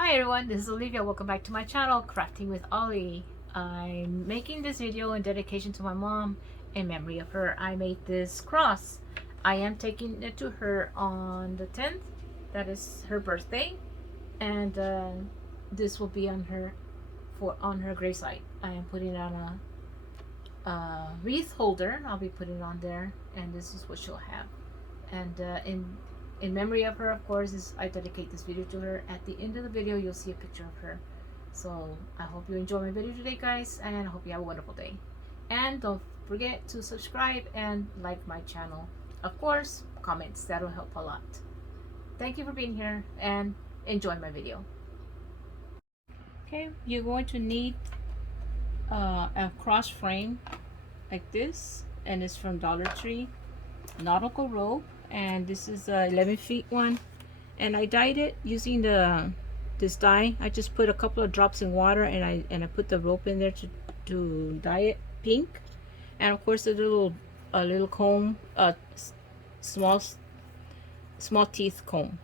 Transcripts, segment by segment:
Hi everyone, this is Olivia. Welcome back to my channel, Crafting with Ollie. I'm making this video in dedication to my mom. In memory of her, I made this cross. I am taking it to her on the 10th. That is her birthday, and this will be on her graveside. I am putting it on a wreath holder. I'll be putting it on there, and this is what she'll have. And in memory of her, of course, I dedicate this video to her. At the end of the video, you'll see a picture of her. So I hope you enjoy my video today, guys, and I hope you have a wonderful day. And don't forget to subscribe and like my channel. Of course, comments, that'll help a lot. Thank you for being here and enjoy my video. Okay, you're going to need a cross frame like this, and it's from Dollar Tree. Nautical rope, and this is a 11 feet one, and I dyed it using this dye. I just put a couple of drops in water, and I put the rope in there to dye it pink. And of course a little comb, small tooth comb.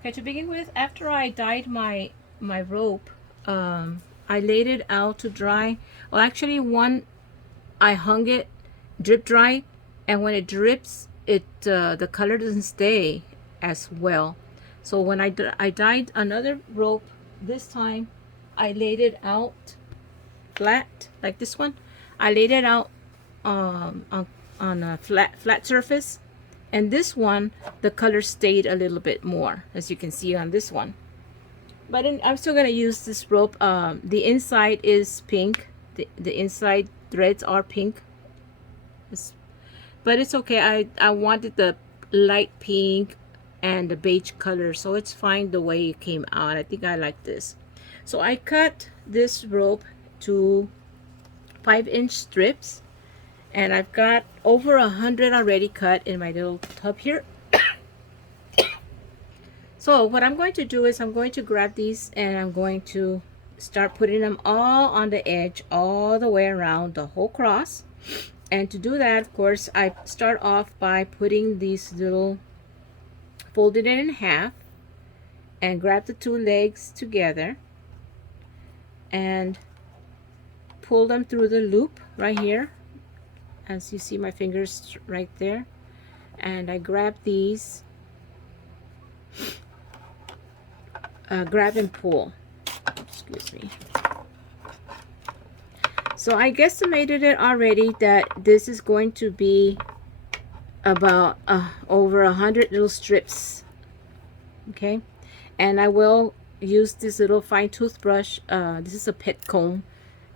Okay, to begin with, after I dyed my rope, I laid it out to dry. Well, actually, I hung it drip dry, and when it drips, the color doesn't stay as well. So when I dyed another rope this time, I laid it out flat like this one. I laid it out on a flat surface, and this one the color stayed a little bit more, as you can see on this one. But I'm still gonna use this rope. The inside is pink. The inside threads are pink, but it's okay. I wanted the light pink and the beige color, so it's fine the way it came out. I think I like this. So I cut this rope to 5-inch strips, and I've got over 100 already cut in my little tub here. So what I'm going to do is I'm going to grab these, and I'm going to start putting them all on the edge, all the way around the whole cross. And to do that, of course, I start off by putting these little, folded it in half, and grab the two legs together and pull them through the loop right here, as you see my fingers right there. And I grab these, grab and pull. Excuse me. So I guesstimated it already that this is going to be about over 100 little strips. Okay, and I will use this little fine toothbrush. This is a pet comb,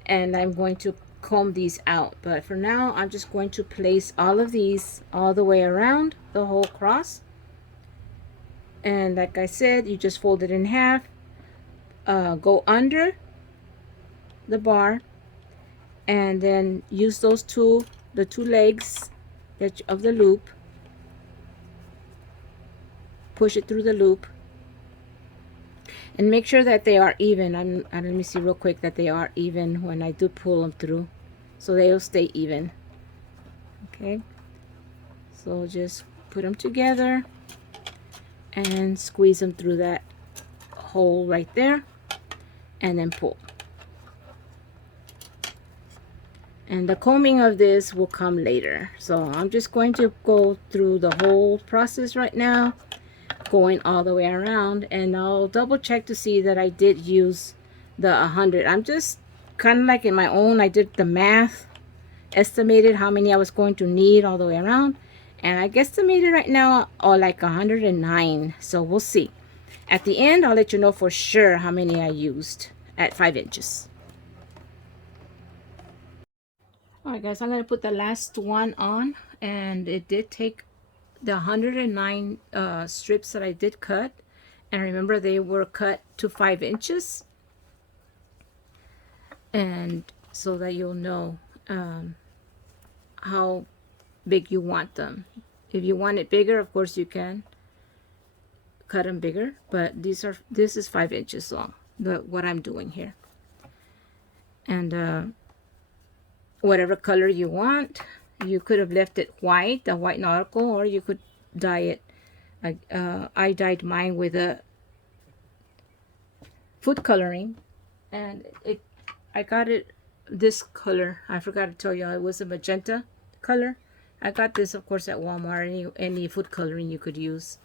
and I'm going to comb these out. But for now, I'm just going to place all of these all the way around the whole cross. And like I said, you just fold it in half. Go under the bar, and then use the two legs of the loop, push it through the loop, and make sure that they are even. Let me see real quick that they are even when I do pull them through, so they'll stay even. Okay, so just put them together and squeeze them through that hole right there, and then pull. And the combing of this will come later. So I'm just going to go through the whole process right now, going all the way around, and I'll double check to see that I did use the 100. I'm just kind of like in my own, I did the math, estimated how many I was going to need all the way around, and I guesstimated right now like 109. So we'll see. At the end, I'll let you know for sure how many I used at 5 inches. Alright guys, I'm going to put the last one on, and it did take the 109 strips that I did cut, and remember they were cut to 5 inches, and so that you'll know how big you want them. If you want it bigger, of course you can cut them bigger, but this is 5 inches long, what I'm doing here. And whatever color you want, you could have left it white, the white nautical, or you could dye it I dyed mine with a food coloring, and I got it this color. I forgot to tell you, it was a magenta color. I got this, of course, at Walmart. Any food coloring you could use,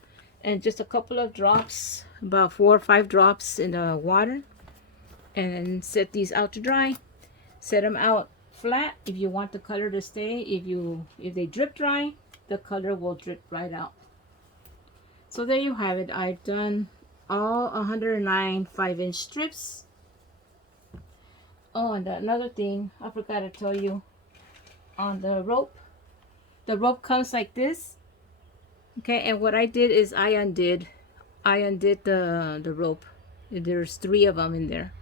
and just a couple of drops, about 4 or 5 drops in the water, and set these out to dry. Set them out flat if you want the color to stay. If they drip dry, the color will drip right out. So there you have it. I've done all 109 5-inch strips. Oh, and another thing I forgot to tell you, on the rope comes like this. Okay, and what I did is I undid the rope. There's 3 of them in there.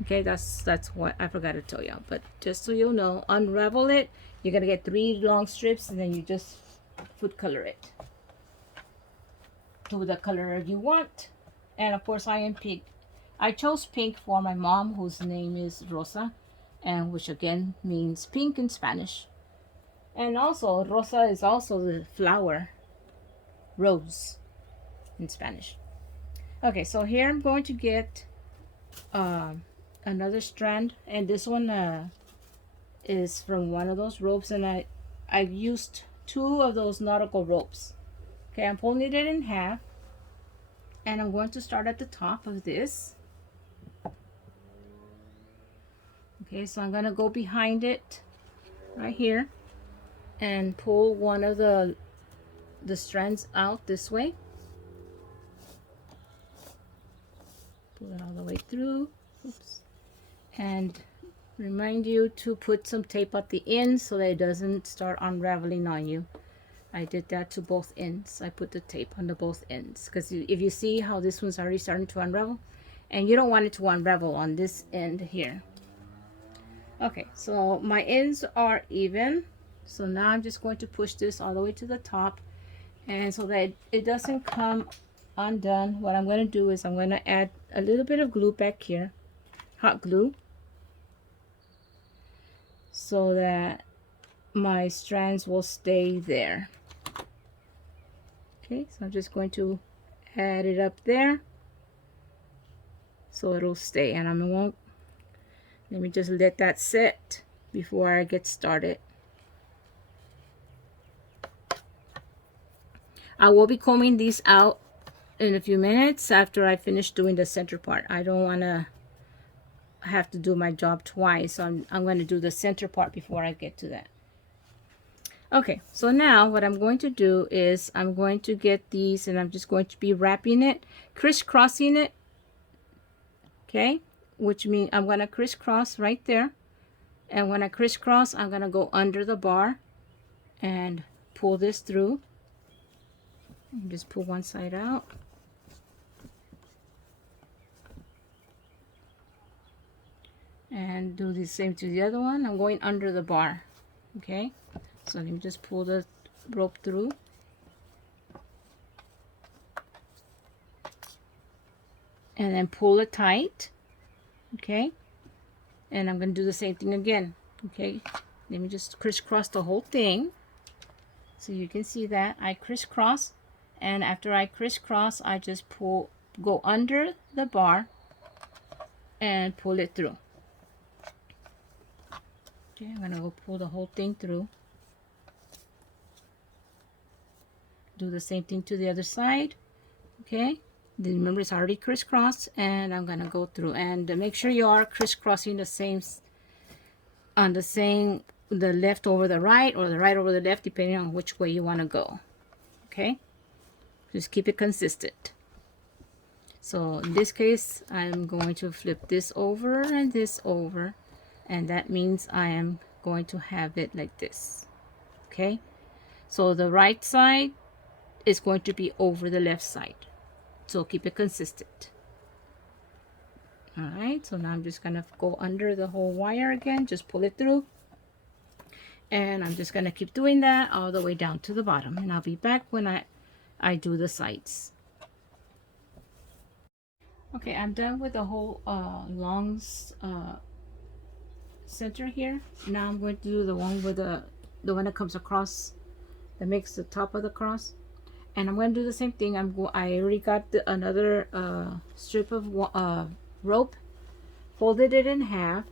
Okay, that's what I forgot to tell you. But just so you'll know, unravel it. You're gonna get 3 long strips, and then you just food color it to the color you want. And of course, I am pink. I chose pink for my mom, whose name is Rosa, and which again means pink in Spanish. And also, Rosa is also the flower, rose in Spanish. Okay, so here I'm going to get another strand, and this one is from one of those ropes, and I used 2 of those nautical ropes. Okay, I'm pulling it in half, and I'm going to start at the top of this. Okay, so I'm going to go behind it right here and pull one of the strands out this way. Pull it all the way through. Oops. And remind you to put some tape at the end so that it doesn't start unraveling on you. I did that to both ends. I put the tape on the both ends, because if you see how this one's already starting to unravel, and you don't want it to unravel on this end here. Okay, so my ends are even. So now I'm just going to push this all the way to the top, and so that it doesn't come undone, what I'm going to do is I'm going to add a little bit of glue back here, hot glue, so that my strands will stay there. Okay, so I'm just going to add it up there so it'll stay, and let me just let that set before I get started. I will be combing these out in a few minutes after I finish doing the center part. I don't want to have to do my job twice, so I'm going to do the center part before I get to that. Okay, so now what I'm going to do is I'm going to get these, and I'm just going to be wrapping it, crisscrossing it. Okay, which means I'm going to crisscross right there, and when I crisscross, I'm going to go under the bar and pull this through. Just pull one side out. And do the same to the other one. I'm going under the bar. Okay, so let me just pull the rope through. And then pull it tight. Okay, and I'm going to do the same thing again. Okay, let me just crisscross the whole thing so you can see that I crisscross, and after I crisscross, I just go under the bar and pull it through. Okay, I'm going to go pull the whole thing through. Do the same thing to the other side. Okay, then remember it's already crisscrossed, and I'm going to go through, and make sure you are crisscrossing the same, on the same, the left over the right or the right over the left, depending on which way you want to go. Okay, just keep it consistent. So in this case, I'm going to flip this over and this over, and that means I am going to have it like this. Okay, so the right side is going to be over the left side, so keep it consistent. All right, so now I'm just gonna go under the whole wire again, just pull it through, and I'm just gonna keep doing that all the way down to the bottom, and I'll be back when I do the sides. Okay, I'm done with the whole long center here. Now I'm going to do the one with the one that comes across, that makes the top of the cross. And I'm going to do the same thing. I already got another strip of rope, folded it in half,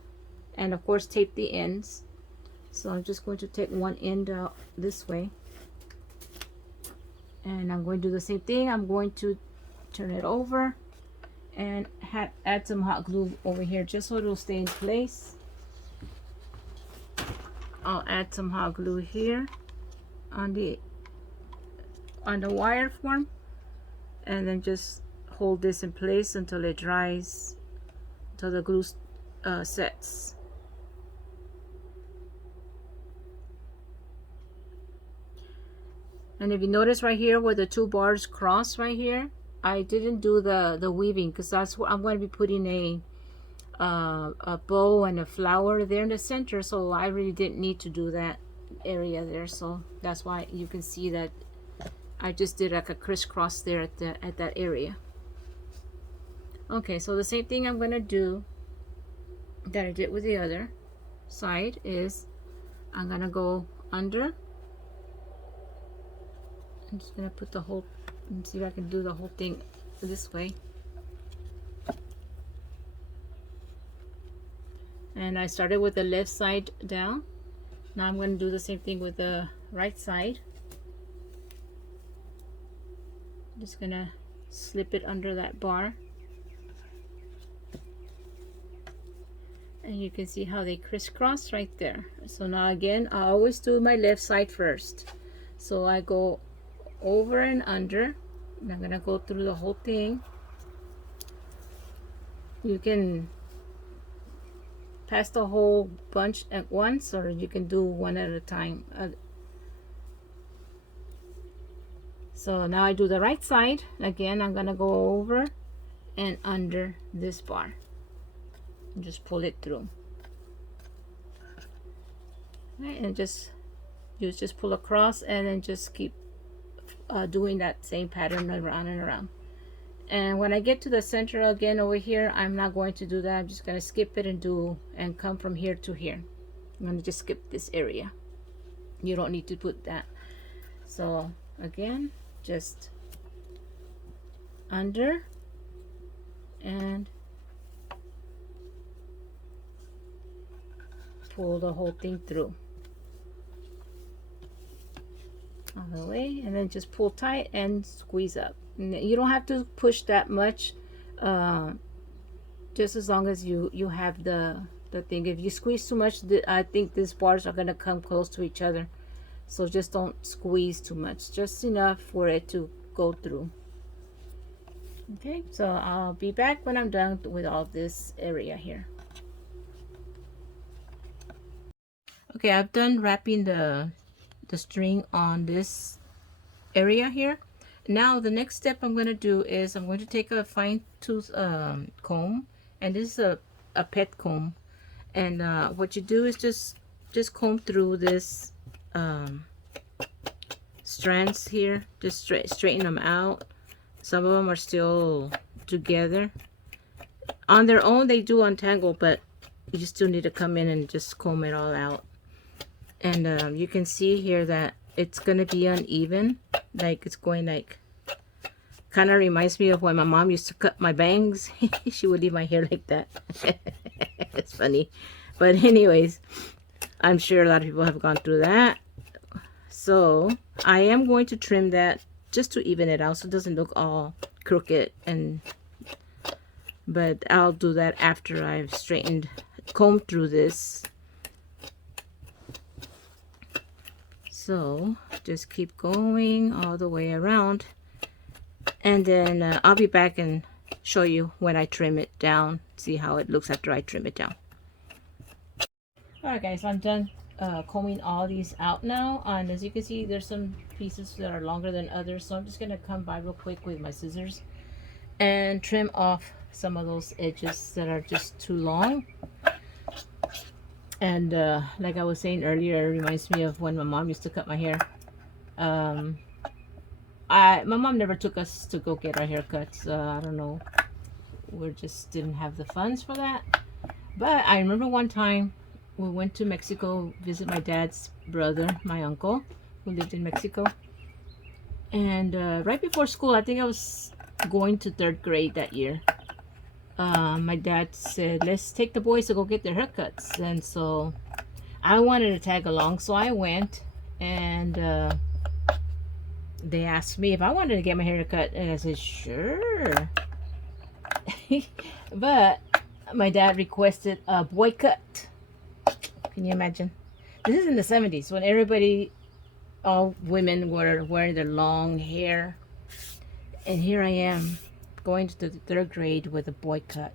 and of course tape the ends. So I'm just going to take one end out this way, and I'm going to do the same thing. I'm going to turn it over and add some hot glue over here just so it'll stay in place. I'll add some hot glue here on the wire form, and then just hold this in place until it dries, until the glue sets. And if you notice right here where the two bars cross right here, I didn't do the weaving because that's where I'm going to be putting a bow and a flower there in the center, so I really didn't need to do that area there. So that's why you can see that I just did like a crisscross there at that area. Okay, so the same thing I'm going to do that I did with the other side is I'm going to go under. I'm just going to put the whole, see if I can do the whole thing this way. And I started with the left side down. Now I'm going to do the same thing with the right side. Just going to slip it under that bar. And you can see how they crisscross right there. So now again, I always do my left side first. So I go over and under, and I'm going to go through the whole thing. You can pass the whole bunch at once, or you can do one at a time. So now I do the right side. Again, I'm gonna go over and under this bar and just pull it through. Right, and you just pull across, and then just keep doing that same pattern around and around. And when I get to the center again over here, I'm not going to do that. I'm just going to skip it and come from here to here. I'm going to just skip this area. You don't need to put that. So again, just under and pull the whole thing through all the way, and then just pull tight and squeeze up. You don't have to push that much, just as long as you have the thing. If you squeeze too much, I think these bars are going to come close to each other, so just don't squeeze too much, just enough for it to go through. Okay, so I'll be back when I'm done with all this area here. Okay, I've done wrapping the string on this area here. Now the next step I'm going to do is I'm going to take a fine tooth comb, and this is a pet comb, and what you do is just comb through this strands here, just straighten them out. Some of them are still together on their own, they do untangle, but you just still need to come in and just comb it all out. And you can see here that it's gonna be uneven, like it's going like, kind of reminds me of when my mom used to cut my bangs. She would leave my hair like that. It's funny, but anyways, I'm sure a lot of people have gone through that. So I am going to trim that just to even it out so it doesn't look all crooked, but I'll do that after I've combed through this. So just keep going all the way around, and then I'll be back and show you when I trim it down, see how it looks after I trim it down. Alright guys, I'm done combing all these out now, and as you can see there's some pieces that are longer than others, so I'm just gonna come by real quick with my scissors and trim off some of those edges that are just too long. And like I was saying earlier, it reminds me of when my mom used to cut my hair. My mom never took us to go get our haircuts. I don't know, we just didn't have the funds for that. But I remember one time we went to Mexico visit my dad's brother, my uncle, who lived in Mexico. And right before school, I think I was going to 3rd grade that year. My dad said, let's take the boys to go get their haircuts. And so I wanted to tag along, so I went. And they asked me if I wanted to get my hair cut, and I said, sure. But my dad requested a boy cut. Can you imagine? This is in the 70s when everybody, all women were wearing their long hair. And here I am going to the 3rd grade with a boy cut.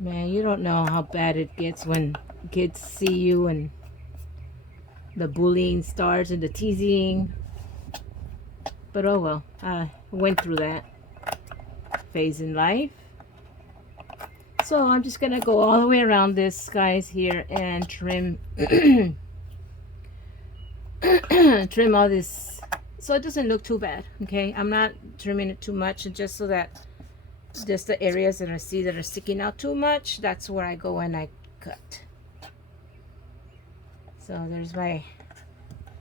Man, you don't know how bad it gets when kids see you and the bullying starts and the teasing. But oh well, I went through that phase in life. So I'm just gonna go all the way around this, guys, here and trim trim all this so it doesn't look too bad. Okay, I'm not trimming it too much, just so that just the areas that I see that are sticking out too much, that's where I go and I cut. So there's my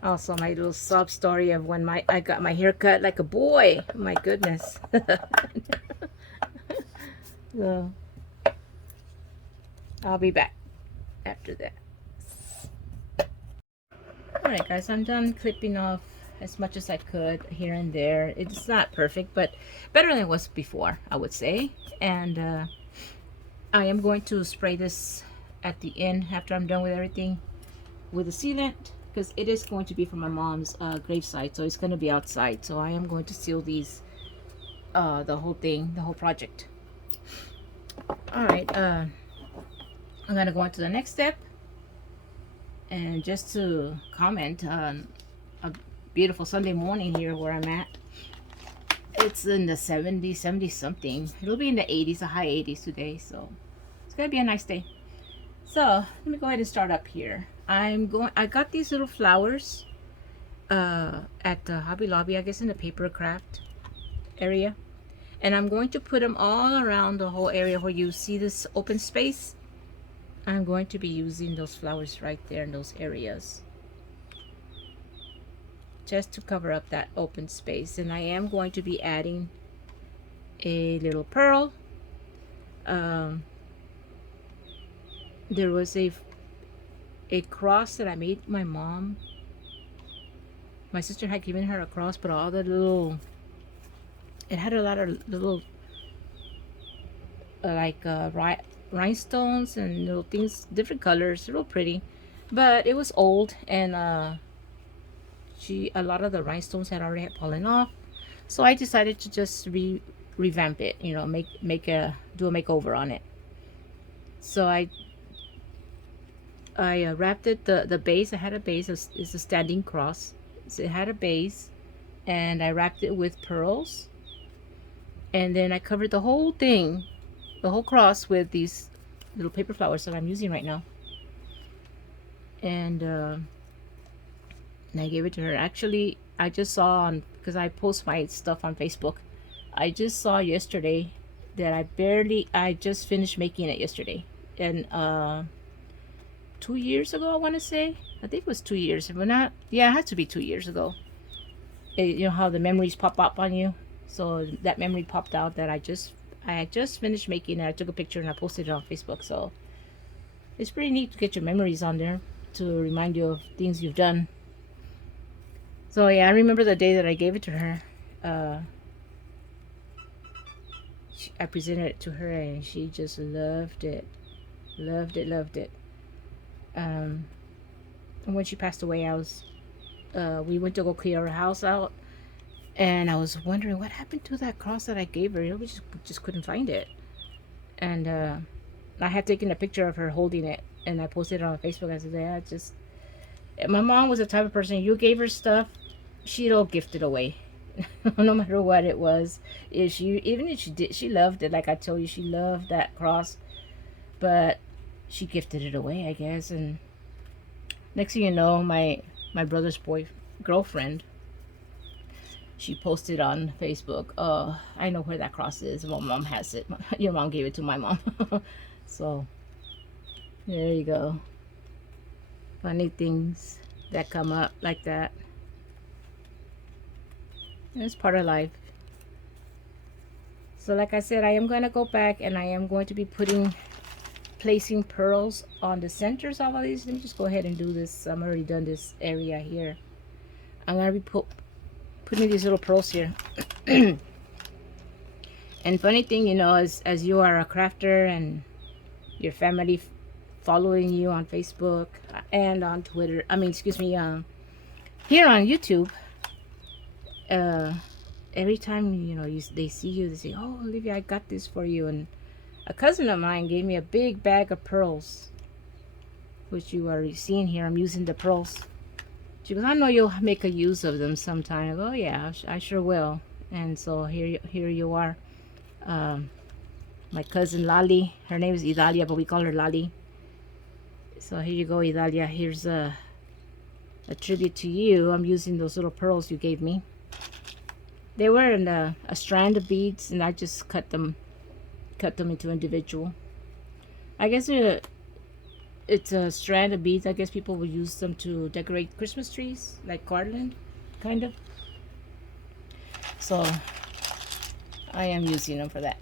also my little sob story of when I got my hair cut like a boy. My goodness. So I'll be back after that. Alright guys, I'm done clipping off as much as I could here and there. It's not perfect, but better than it was before, I would say. And I am going to spray this at the end after I'm done with everything with a sealant, because it is going to be for my mom's graveside, so it's going to be outside. So I am going to seal these, the whole thing, the whole project. Alright, I'm going to go on to the next step. And just to comment on a beautiful Sunday morning here where I'm at. It's in the 70s, 70 something. It'll be in the 80s, the high 80s today. So it's going to be a nice day. So let me go ahead and start up here. I got these little flowers at the Hobby Lobby, I guess in the paper craft area. And I'm going to put them all around the whole area where you see this open space. I'm going to be using those flowers right there in those areas, just to cover up that open space. And I am going to be adding a little pearl. There was a cross that I made my mom. My sister had given her a cross, but all the little, it had a lot of little like rhinestones and little things, different colors, real pretty, but it was old, and a lot of the rhinestones had already fallen off. So I decided to just revamp it, you know, do a makeover on it. So I wrapped it, the base. I had a base, it's a standing cross, so it had a base, and I wrapped it with pearls, and then I covered the whole thing, the whole cross, with these little paper flowers that I'm using right now. And I gave it to her. Actually, I just saw because I post my stuff on Facebook, I just saw yesterday that I just finished making it yesterday. And 2 years ago, I want to say, I think it was 2 years, but not, yeah, it had to be 2 years ago. You know how the memories pop up on you? So that memory popped out that I had just finished making it. I took a picture and I posted it on Facebook. So it's pretty neat to get your memories on there to remind you of things you've done. So yeah, I remember the day that I gave it to her. I presented it to her and she just loved it. Loved it, loved it. And when she passed away, we went to go clear her house out. And I was wondering what happened to that cross that I gave her. We just couldn't find it. And I had taken a picture of her holding it, and I posted it on Facebook. I said, yeah, my mom was the type of person, you gave her stuff, she'll gift it away. No matter what it was. Even if she did, she loved it. Like I told you, she loved that cross. But she gifted it away, I guess. And next thing you know, my brother's girlfriend, she posted on Facebook, I know where that cross is. My mom has it. Your mom gave it to my mom. So there you go. Funny things that come up like that. It's part of life. So like I said, I am going to go back and I am going to be placing pearls on the centers of all these. Let me just go ahead and do this. I'm already done this area here. I'm going to be putting these little pearls here. And funny thing, you know, as you are a crafter and your family following you on Facebook and on Twitter, I mean, excuse me, here on YouTube, every time, you know, they see you, they say, oh, Olivia, I got this for you. And a cousin of mine gave me a big bag of pearls, which you are seeing here. I'm using the pearls. She goes, I know you'll make a use of them sometime. I go, oh, yeah, I sure will. And so here you are. My cousin Lali, her name is Idalia, but we call her Lali. So here you go, Idalia. Here's a tribute to you. I'm using those little pearls you gave me. They were in a strand of beads, and I just cut them into individual. I guess it's a strand of beads. I guess people will use them to decorate Christmas trees, like garland, kind of. So I am using them for that.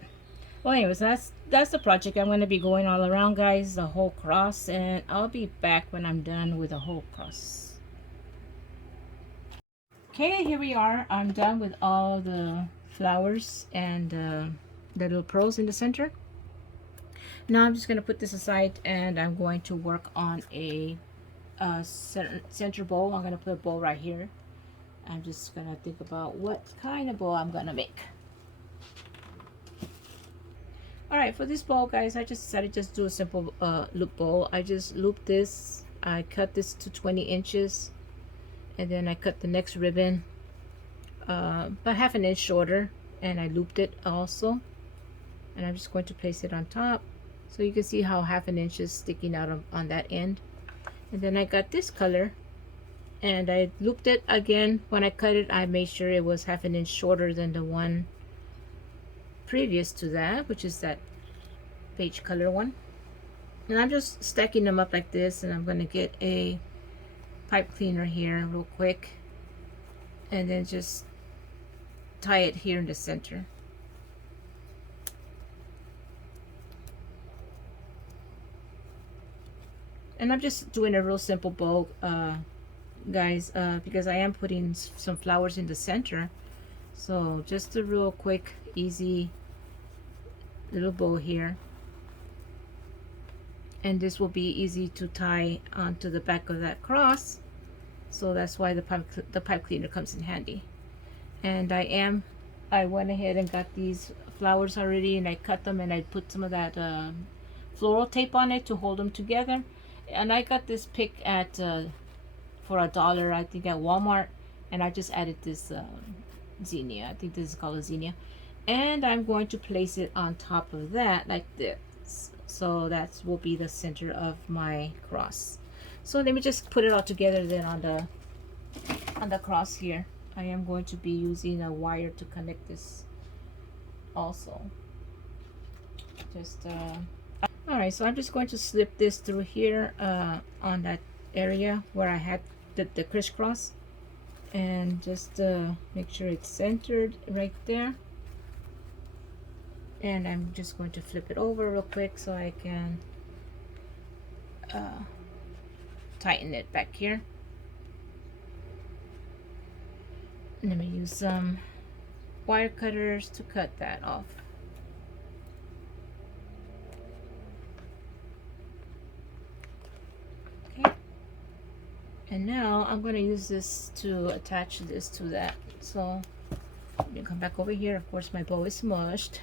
Well, anyways, that's the project. I'm going to be going all around, guys, the whole cross, and I'll be back when I'm done with the whole cross. Okay, here we are. I'm done with all the flowers and the little pearls in the center. Now I'm just going to put this aside and I'm going to work on a center bowl. I'm going to put a bowl right here. I'm just going to think about what kind of bowl I'm going to make. Alright, for this bowl, guys, I just decided to just do a simple loop bowl. I just looped this. I cut this to 20 inches. And then I cut the next ribbon about half an inch shorter. And I looped it also. And I'm just going to place it on top. So you can see how half an inch is sticking out on that end. And then I got this color. And I looped it again. When I cut it, I made sure it was half an inch shorter than the one previous to that, which is that beige color one. And I'm just stacking them up like this, and I'm going to get a pipe cleaner here real quick and then just tie it here in the center. And I'm just doing a real simple bow, guys, because I am putting some flowers in the center. So just a real quick, easy little bow here. And this will be easy to tie onto the back of that cross. So that's why the pipe cleaner comes in handy. And I went ahead and got these flowers already, and I cut them and I put some of that floral tape on it to hold them together. And I got this pick at for $1, I think, at Walmart, and I just added this zinnia. I think this is called a zinnia, and I'm going to place it on top of that like this. So that will be the center of my cross. So let me just put it all together then on the cross here. I am going to be using a wire to connect this also. Just all right, so I'm just going to slip this through here on that area where I had the crisscross, and just make sure it's centered right there. And I'm just going to flip it over real quick so I can tighten it back here. And let me use some wire cutters to cut that off. Okay. And now I'm going to use this to attach this to that. So let me come back over here. Of course, my bow is smushed.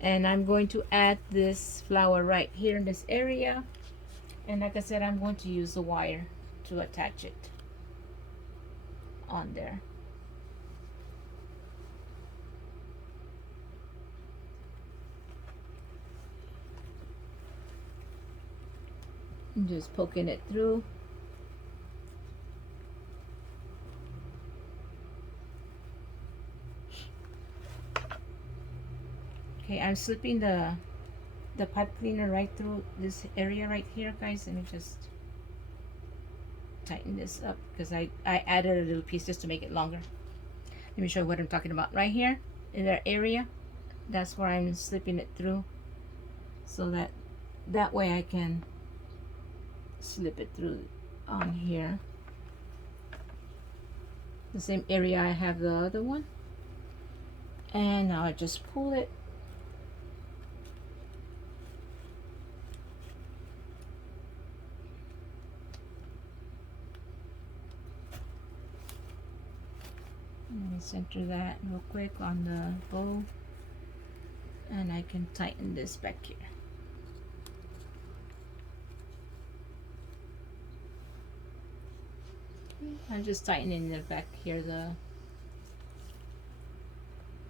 And I'm going to add this flower right here in this area. And like I said, I'm going to use the wire to attach it on there. I'm just poking it through. Okay, I'm slipping the pipe cleaner right through this area right here, guys. Let me just tighten this up because I added a little piece just to make it longer. Let me show you what I'm talking about. Right here in that area, that's where I'm slipping it through, so that way I can slip it through on here. The same area I have the other one. And now I just pull it. Let me center that real quick on the bow. And I can tighten this back here. I'm just tightening the back here, the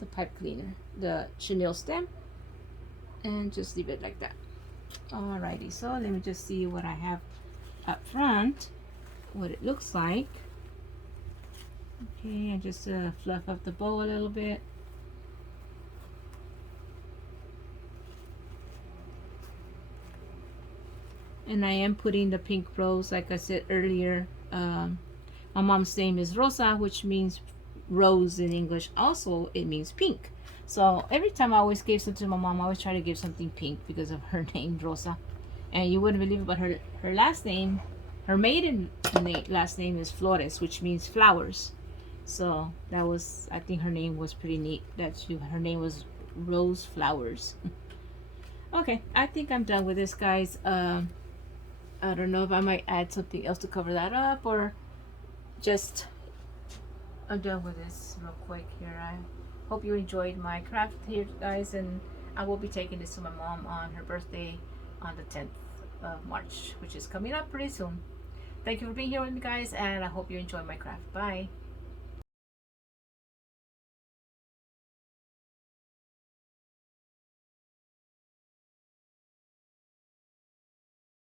pipe cleaner, the chenille stem, and just leave it like that. Alrighty, so let me just see what I have up front, what it looks like. Okay, and just fluff up the bow a little bit. And I am putting the pink rose, like I said earlier. My mom's name is Rosa, which means rose in English. Also, it means pink. So every time I always gave something to my mom, I always try to give something pink because of her name, Rosa. And you wouldn't believe it, but her last name, her maiden last name is Flores, which means flowers. So that was, I think her name was pretty neat. Her name was Rose Flowers. Okay, I think I'm done with this, guys. I don't know if I might add something else to cover that up, or just I'm done with this real quick here. I hope you enjoyed my craft here, guys, and I will be taking this to my mom on her birthday on the 10th of March, which is coming up pretty soon. Thank you for being here with me, guys, and I hope you enjoy my craft. Bye.